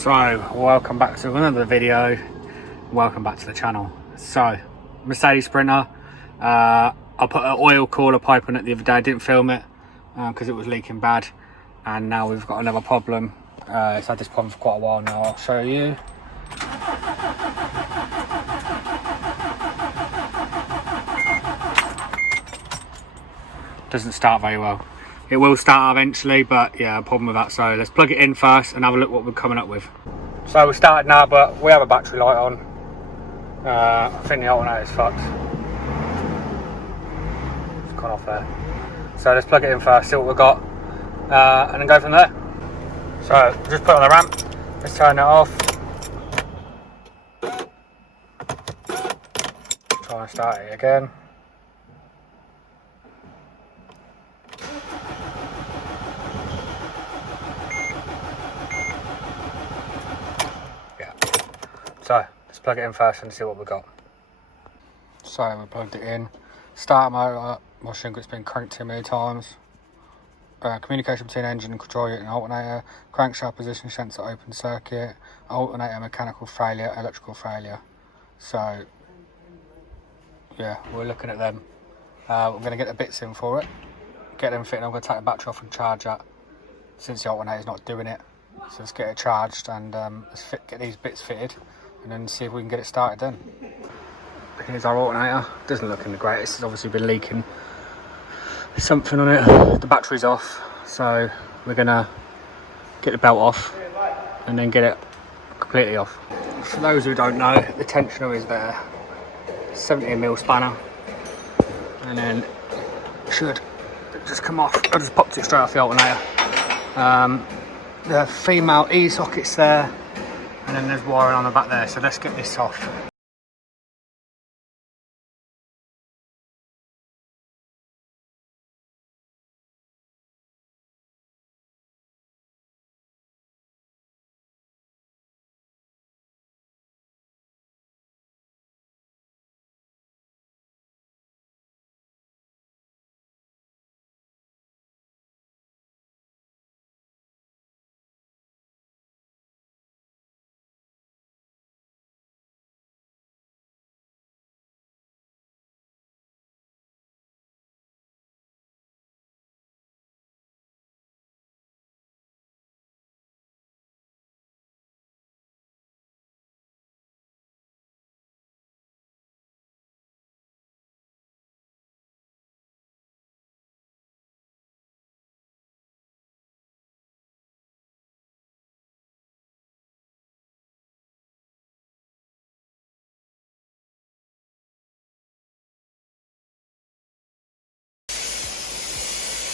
So, welcome back to another video. Welcome back to the channel. So, Mercedes Sprinter. I put an oil cooler pipe on it the other day. I didn't film it because it was leaking bad. And now we've got another problem. It's had this problem for quite a while now. I'll show you. Doesn't start very well. It will start eventually, but yeah, a problem with that. So let's plug it in first and have a look what we're coming up with. So we're started now, but we have a battery light on. I think the alternator is fucked. It's gone off there. So let's plug it in first, see what we've got, and then go from there. So just put it on the ramp. Let's turn it off. Try and start it again. So let's plug it in first and see what we've got. So we plugged it in. Start motor, my shingle's been cranked too many times. Communication between engine and control unit and alternator. Crankshaft position sensor open circuit. Alternator mechanical failure, electrical failure. So yeah, we're looking at them. We're going to get the bits in for it. Get them fitted. I'm going to take the battery off and charge that since the alternator's not doing it. So let's get it charged and let's get these bits fitted. And then see if we can get it started then. Here's our alternator. Doesn't look in the greatest. It's obviously been leaking something on it. The battery's off, so we're gonna get the belt off and then get it completely off. For those who don't know, the tensioner is there. 17mm spanner, and then it should just come off. I just popped it straight off the alternator. The female E-socket's there. And then there's wiring on the back there, so let's get this off.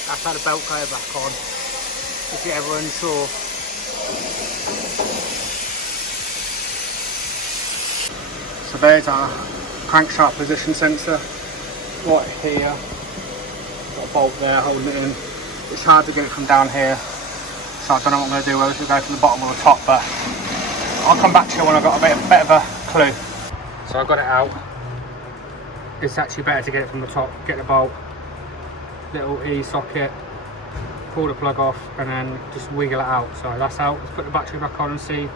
That's how the belt go back on, if you're ever unsure. So there's our crankshaft position sensor, right here. Got a bolt there holding it in. It's hard to get it from down here, so I don't know what I'm going to do, whether it should go from the bottom or the top, but I'll come back to you when I've got a bit of a clue. So I've got it out. It's actually better to get it from the top, get the bolt, little E-socket, pull the plug off and then just wiggle it out. So that's out. Let's put the battery back on and see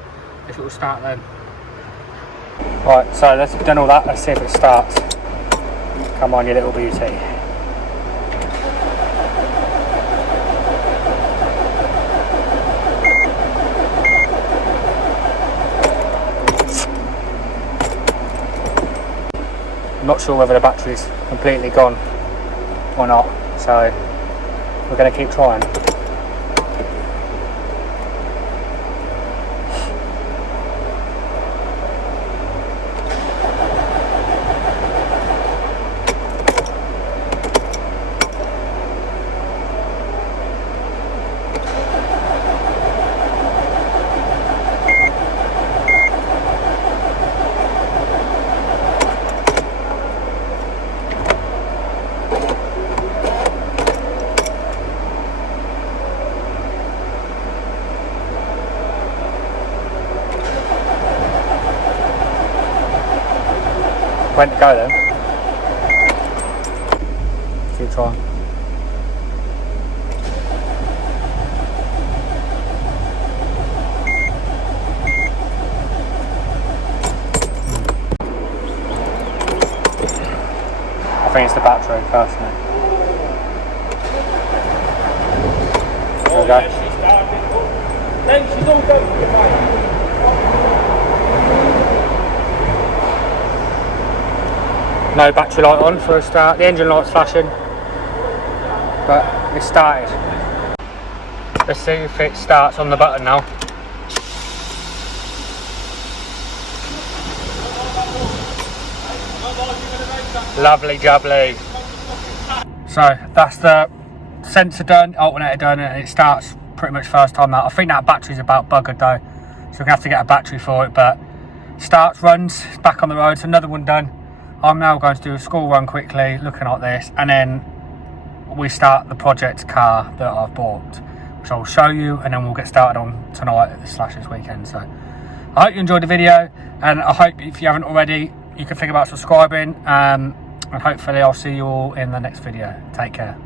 if it will start then. Right, so let's done all that, let's see if it starts. Come on, you little beauty. I'm not sure whether the battery's completely gone or not, so we're going to keep trying. When to go then? Keep trying. think it's the battery, personally. There we go. Then she's all done for the No battery light on for a start. The engine light's flashing, but it started. Let's see if it starts on the button now. Lovely jubbly. So that's the sensor done, alternator done, and it starts pretty much first time out. I think that battery's about buggered though, so we're gonna have to get a battery for it, but starts, runs, it's back on the road. So another one done. I'm now going to do a school run quickly, looking like this, and then we start the project car that I've bought, which I'll show you, and then we'll get started on tonight / this weekend. So I hope you enjoyed the video, and I hope if you haven't already, you can think about subscribing, and hopefully I'll see you all in the next video. Take care.